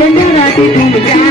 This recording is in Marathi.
तुमच्या